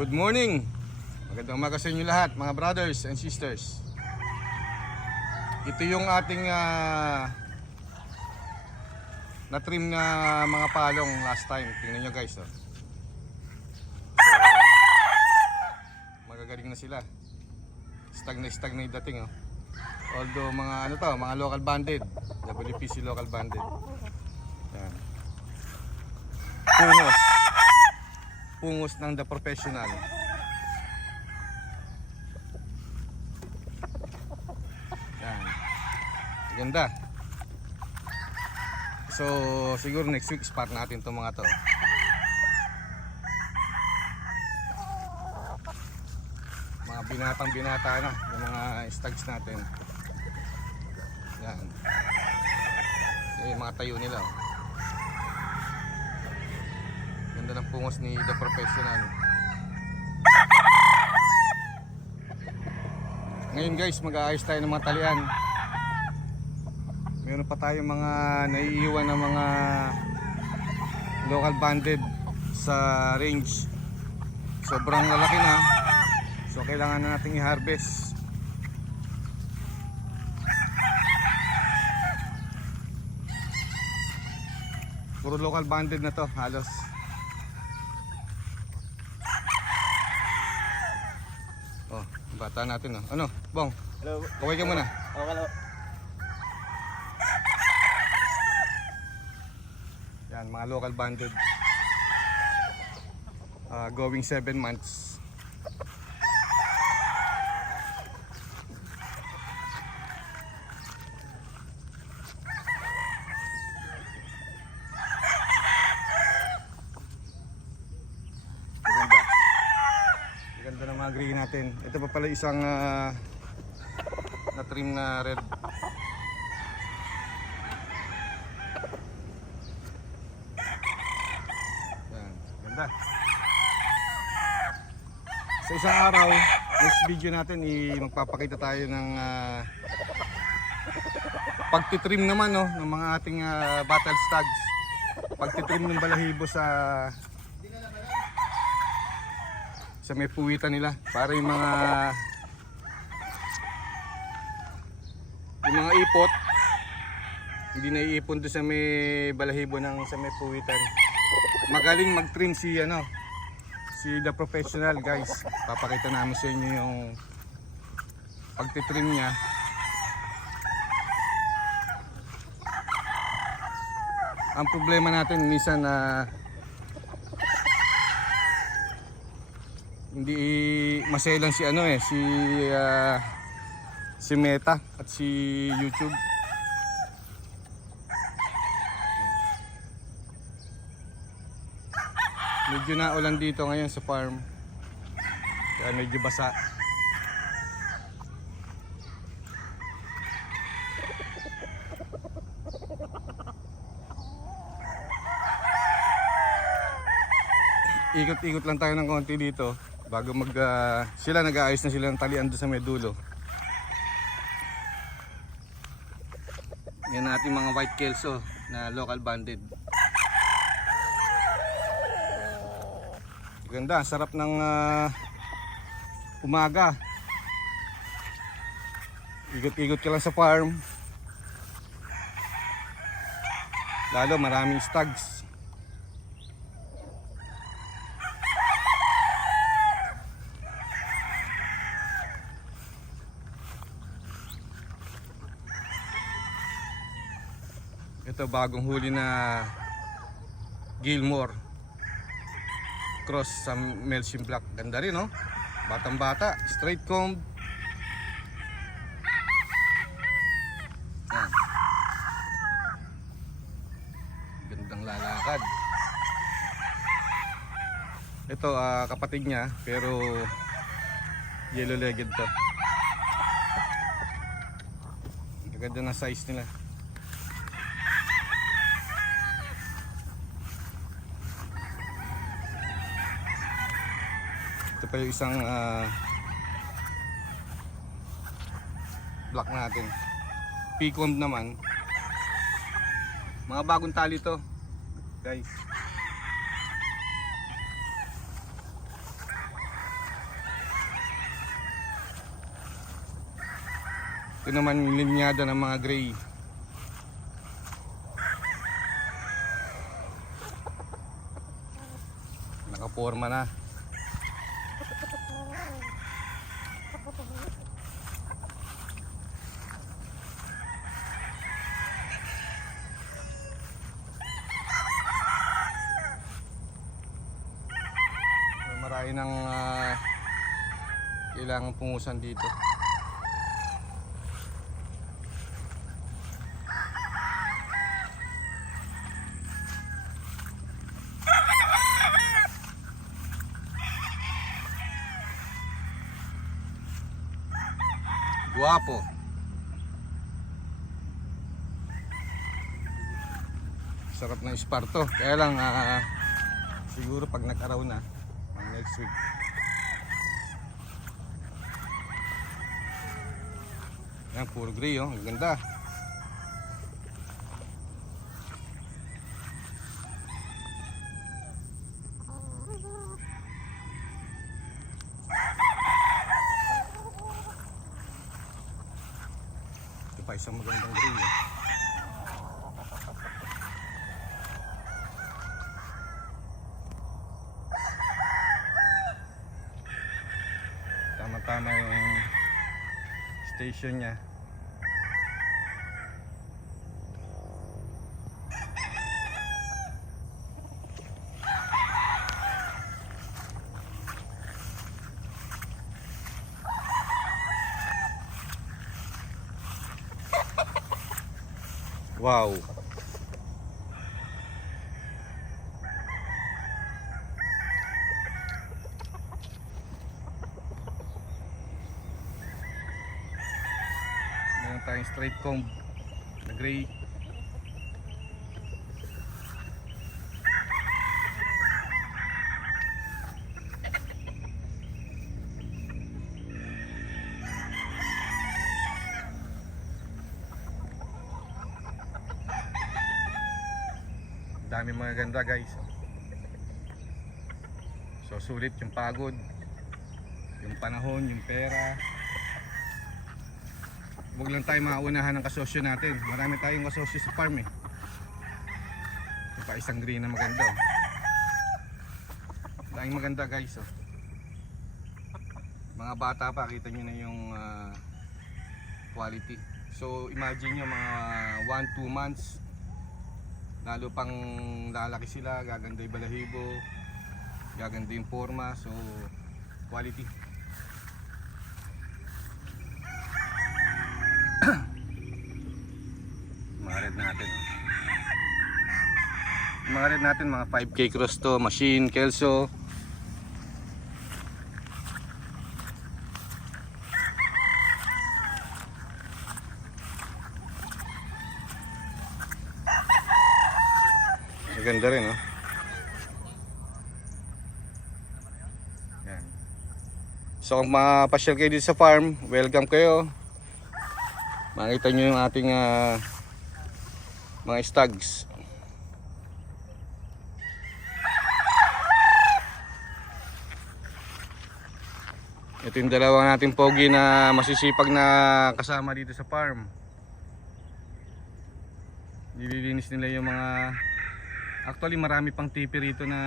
Good morning! Magandang umaga sa inyo lahat, mga brothers and sisters. Ito yung ating ah, na-trim na mga palong last time. Tingnan nyo guys. Oh. So, magagaling na sila. Stag na stag na dating. Oh. Although mga ano to, mga local banded. WPC local banded. Yan. Pungos. Pungos ng the professional. Yan. Ganda. So, siguro next week spot natin itong mga to. Mga binatang binata na, yung mga stags natin. Yan yung mga tayo nila. oh. Ganda ng pungos ni The Professional. Ngayon guys, mag-aayos tayo ng mga talian. Meron pa tayong mga naiiwan ng mga local banded sa range. Sobrang lalaki na. So kailangan na nating i-harvest. Puro local banded na to, halos. Oh, bata natin oh. Ano, Bong? Hello. Kaway ka muna. Okay lang. Yan, mga local banded. Ah, going 7 months. Maganda. Maganda ng mga green natin. Ito pa pala isang ah, na trim na red. Yan, ganda. Sa isang araw, next video natin, i magpapakita tayo ng ah, pagtitrim naman no, ng mga ating ah, battle stags. Pagtitrim ng balahibo sa sa may puwitan nila. Para yung mga yung mga ipot hindi na iipon doon sa may balahibo ng sa may puwitan. Magaling mag-trim si ano si the professional guys. Papakita namin sa inyo yung pagtitrim niya. Ang problema natin minsan na hindi maselan si ano eh si ah, si Meta at si YouTube Medyo na ulan dito ngayon sa farm. Kaya medyo basa. Ikot-ikot lang tayo ng konti dito bago mag ah, sila nag-aayos na sila ng talian doon sa may dulo. Yan ating mga white kelso na local banded. Ganda, sarap ng ah, umaga. Ikot-ikot ka lang sa farm. Lalo maraming stags. Ito bagong huli na Gilmore cross sa Melsim Black. Ganda rin, no? Batang bata, straight comb. Yan. Gandang lalakad. Ito, ah, kapatid niya, pero yellow legged to. Ganda ng size nila. tayo isang uh, block natin. Pecomb naman. Mga bagong tali to guys. Ito naman linyada ng mga gray. Nakaporma na. Marami ng ah, kailangan pungusan dito. Guwapo. Sarap ng Esparto. Kaya lang, ah, siguro pag nag-araw na, next week. Yan, puro gray oh. Ang ganda. Ito pa isang magandang gray oh. Tama-tama yung station niya. Wow. Meron tayong straight comb na gray. Dami mga ganda guys. So sulit yung pagod, yung panahon, yung pera. Huwag lang tayo maunahan ng kasosyo natin. Marami tayong kasosyo sa farm eh. Ito pa isang green na maganda. oh. Daming maganda guys oh. Mga bata pa kita nyo na yung ah, quality. So imagine nyo mga 1-2 months lalo pang lalaki sila, gaganda yung balahibo, gaganda yung forma, so quality. mga red natin. Mga natin, mga 5K cross to, machine, kelso. Maganda rin, oh. Yan. So kung mapasyal kayo dito sa farm, welcome kayo. Makita nyo yung ating ah, mga stags. Ito yung dalawa nating pogi na masisipag na kasama dito sa farm. Nililinis nila yung mga Actually marami pang tipi rito na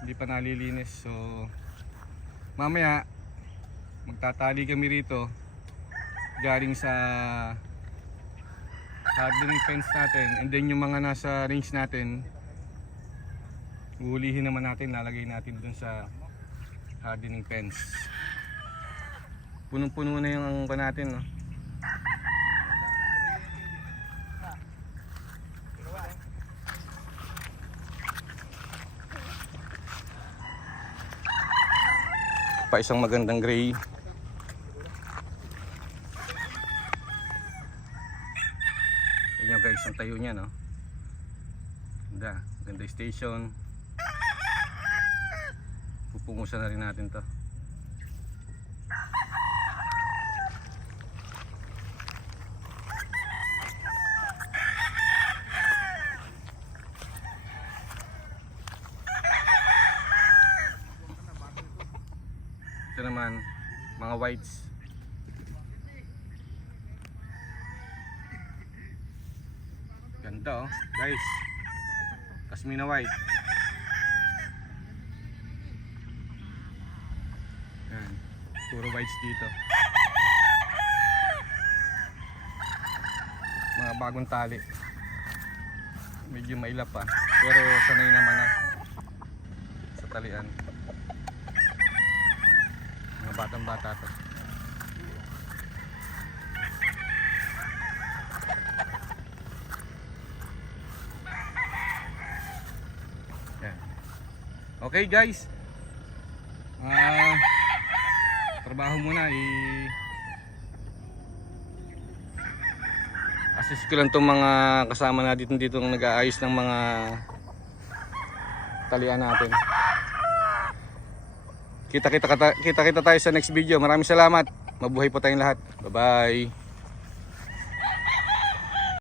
hindi pa nalilinis. So mamaya magtatali kami rito galing sa hardening fence natin and then yung mga nasa range natin uhulihin naman natin lalagay natin dun sa hardening fence punong-puno na yung angka natin no? Pa isang magandang gray Yan yung guys, ang tayo niya no. Ganda, ganda station. Pupungusan na rin natin to. bites. Ganda oh, guys. Kasmina white. Yan. Puro whites dito. Mga bagong tali. Medyo mailap pa. Pero sanay naman na sa talian. Batang bata to. Okay guys. Ah, trabaho muna i assist ko lang tong mga kasama na dito dito nag-aayos ng mga talian natin. Kita kita kita kita tayo sa next video. Maraming salamat. Mabuhay po tayong lahat. Bye-bye.